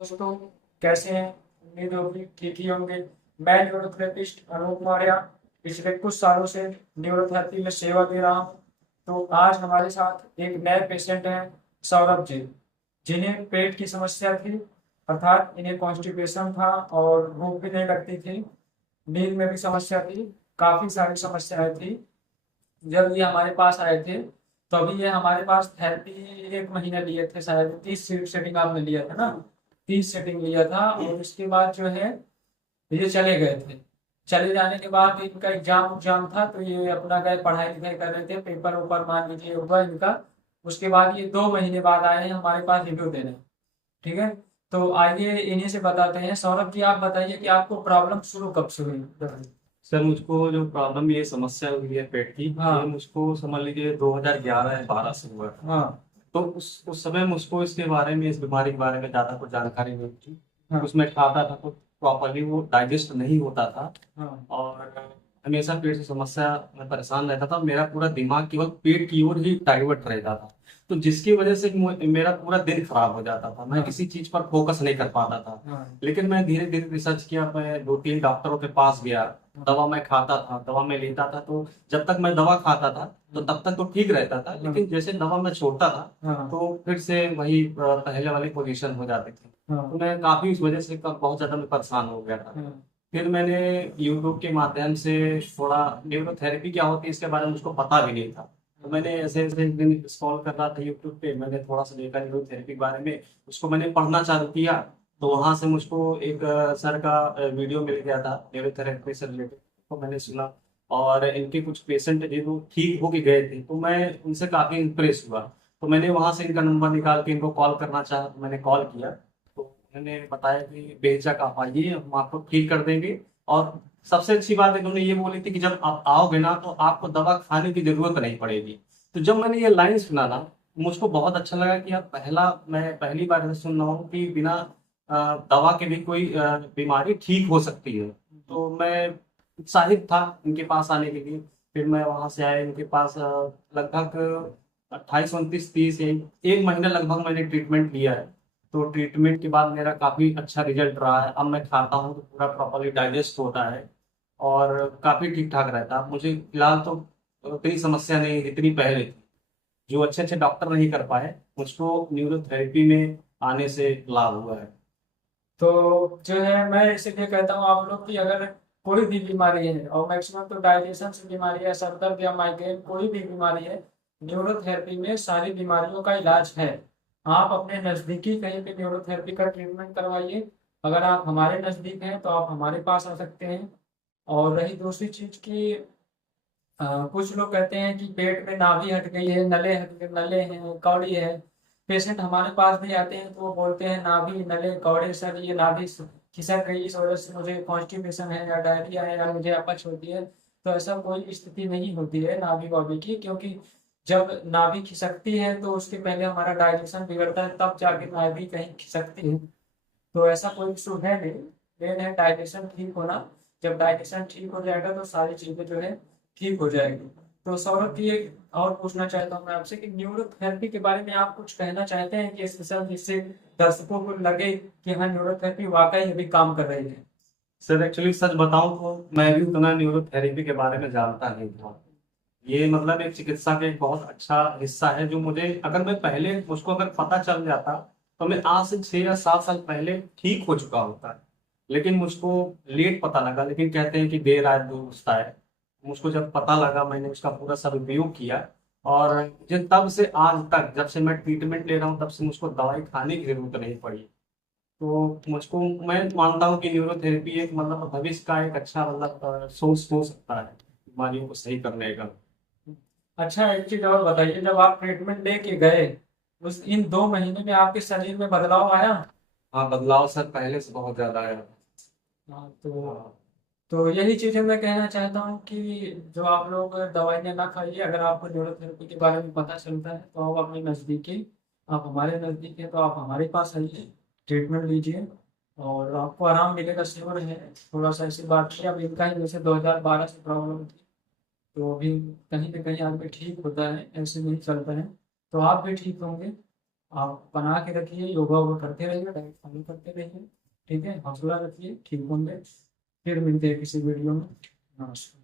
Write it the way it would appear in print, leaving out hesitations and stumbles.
दोस्तों, कैसे हैं? उम्मीद होगी ठीक ही होंगे। मैं न्यूरोथेरेपिस्ट अनूप मौर्य पिछले कुछ सालों से न्यूरोथेरेपी में सेवा दे रहा हूँ। तो आज हमारे साथ एक नए पेशेंट हैं, सौरभ जी, जिन्हें पेट की समस्या थी, अर्थात इन्हें कॉन्स्टिपेशन था और भूख भी नहीं लगती थी। नींद में भी समस्या थी, काफी सारी समस्याएं थी। जब ये हमारे पास आए थे तो अभी ये हमारे पास थेरेपी 1 महीना लिए थे, शायद 30 सेटिंग आपने लिया था ना। 30 सेटिंग लिया था और उसके बाद जो है ये चले गए थे। चले जाने के बाद इनका एग्जाम एग्जाम था तो ये अपना गए पढ़ाई लिखाई कर रहे थे, पेपर ऊपर मान लीजिए हुआ इनका। उसके बाद ये 2 महीने बाद आए हैं हमारे पास रिव्यू देने। ठीक है, तो आइए इन्हीं से बताते हैं। सौरभ जी, आप बताइए कि आपको प्रॉब्लम शुरू कब से हुई? सर मुझको जो प्रॉब्लम ये समस्या हुई है पेट की, ये हाँ। मुझको समझ लीजिए 2011 या 12 से हुआ है। हाँ। तो उस समय मुझको इसके बारे में, इस बीमारी के बारे में ज्यादा कुछ जानकारी नहीं थी। हाँ। उसमें खाता था तो प्रॉपरली वो डाइजेस्ट नहीं होता था। हाँ। और हमेशा पेट से समस्या में परेशान रहता था। मेरा पूरा दिमाग केवल पेट की ओर ही डाइवर्ट रहता था। तो जिसकी वजह से मेरा पूरा दिन खराब हो जाता था। मैं हाँ। किसी चीज पर फोकस नहीं कर पाता था। हाँ। लेकिन मैं धीरे धीरे रिसर्च किया, मैं 2-3 डॉक्टरों के पास गया। दवा मैं खाता था, दवा मैं लेता था। तो जब तक मैं दवा खाता था तो तब तक तो ठीक रहता था, हाँ। लेकिन जैसे दवा मैं छोड़ता था हाँ। तो फिर से वही पहले वाली पोजीशन हो जाती थी। हाँ। तो मैं काफी इस वजह से बहुत ज्यादा मैं परेशान हो गया था। हाँ। फिर मैंने यूट्यूब के माध्यम से थोड़ा न्यूरोथेरेपी क्या होती है इसके बारे में मुझको पता भी नहीं था। तो मैंने ऐसे ऐसे एक दिन स्क्रॉल कर रहा था यूट्यूब पे, मैंने थोड़ा सा देखा न्यूरोथेरेपी के बारे में। उसको मैंने पढ़ना चालू किया। तो वहां से मुझको एक सर का वीडियो मिल गया था न्यूरोथेरेपी से रिलेटेड। तो मैंने सुना और इनके कुछ पेशेंट जो ठीक होके गए थे तो मैं उनसे काफी इंप्रेस हुआ। तो मैंने वहां से इनका नंबर निकाल के इनको कॉल करना चाहा, तो मैंने कॉल किया। तो उन्होंने बताया कि बेझिझक आप आइए, हम आपको ठीक कर देंगे। और सबसे अच्छी बात इन्होंने ये बोली थी कि जब आप आओगे ना तो आपको दवा खाने की जरूरत नहीं पड़ेगी। तो जब मैंने ये लाइन सुना ना, मुझको बहुत अच्छा लगा कि यार मैं पहली बार ऐसा सुन रहा हूँ कि बिना दवा के भी कोई बीमारी ठीक हो सकती है। तो मैं उत्साहित था इनके पास आने के लिए। फिर मैं वहां से आया इनके पास, लगभग 28, 29, 30 एक महीना लगभग मैंने ट्रीटमेंट लिया है। तो ट्रीटमेंट के बाद मेरा काफी अच्छा रिजल्ट रहा है। अब मैं खाता हूँ तो पूरा प्रॉपरली डाइजेस्ट होता है और काफी ठीक ठाक रहता है। मुझे फिलहाल तो इतनी समस्या नहीं जितनी पहले थी। जो अच्छे अच्छे डॉक्टर नहीं कर पाए, मुझको न्यूरोथेरेपी में आने से लाभ हुआ है। तो जो है मैं इसीलिए कहता हूँ आप लोग कि अगर कोई भी बीमारी है, और मैक्सिमम तो डाइजेशन से बीमारी है, सर दर्द या माइग्रेन, कोई भी बीमारी है, न्यूरोथेरेपी में सारी बीमारियों का इलाज है। आप अपने नज़दीकी कहीं पे न्यूरोथेरेपी का ट्रीटमेंट करवाइए। अगर आप हमारे नज़दीक हैं तो आप हमारे पास आ सकते हैं। और रही दूसरी चीज़ की, कुछ लोग कहते हैं कि पेट में नाभि हट गई है, नले हट गए, नले हैं, कौड़ी है। पेशेंट हमारे पास भी आते हैं तो वो बोलते हैं नाभि नले कौड़े, सर ये नाभि खिसक गई, इस वजह से मुझे कॉन्स्टिपेशन है या डायरिया है या मुझे अपच होती है। तो ऐसा कोई स्थिति नहीं होती है नाभि वाभि की, क्योंकि जब नाभि खिसकती है तो उसके पहले हमारा डाइजेशन बिगड़ता है, तब जाके नाभि कहीं खिसकती है। तो ऐसा कोई इशू है नहीं। मेन है डाइजेशन ठीक होना। जब डाइजेशन ठीक हो जाएगा तो सारी चीजें जो है ठीक हो जाएगी। तो सौरभ जी, एक और पूछना चाहता हूँ मैं आपसे कि न्यूरोथेरेपी के बारे में आप कुछ कहना चाहते हैं कि स्पेशल, जिससे दर्शकों को लगे कि हाँ न्यूरोथेरेपी वाकई अभी काम कर रही है? सर एक्चुअली सच बताऊं तो मैं भी उतना न्यूरोथेरेपी के बारे में जानता नहीं था। ये मतलब एक चिकित्सा का एक बहुत अच्छा हिस्सा है जो मुझे, अगर मैं पहले मुझको अगर पता चल जाता तो मैं आज से 6 या 7 साल पहले ठीक हो चुका होता। लेकिन मुझको लेट पता लगा, लेकिन कहते हैं कि देर आए दुरुस्त आए। मुझको जब पता लगा मैंने उसका पूरा सदुपयोग किया। और मुझे तब से आज तक, जब से मैं ट्रीटमेंट ले रहा हूँ, तब से मुझको दवाई खाने की जरूरत नहीं पड़ी। तो मुझको, मैं मानता हूँ कि न्यूरोथेरेपी एक मतलब भविष्य का एक अच्छा मतलब सोर्स हो सकता है बीमारियों को सही करने का। अच्छा, एक चीज और बताइए, जब आप ट्रीटमेंट लेके गए उस इन 2 महीने में आपके शरीर में बदलाव आया? हाँ, बदलाव सर पहले से बहुत ज्यादा है। हाँ, तो हाँ। यही चीजें मैं कहना चाहता हूँ कि जो आप लोग दवाइयाँ ना खाइए। अगर आपको न्यूरोथेरेपी के बारे में पता चलता है तो आप अपने नज़दीकी, आप हमारे नज़दीक है तो आप हमारे पास आइए, ट्रीटमेंट लीजिए और आपको आराम मिलेगा, श्योर है। थोड़ा सा ऐसी बात थी, अब इनका ही जैसे 2012 से प्रॉब्लम थी, तो अभी कहीं ना कहीं आदमी ठीक होता है, ऐसे नहीं चलता है। तो आप भी ठीक होंगे। आप बना के रखिए, योगा वोगा करते रहिए, डाइट फॉलो करते रहिए, ठीक है, हौसला रखिए, ठीक होंगे। फिर मिलते हैं किसी वीडियो में। नमस्कार।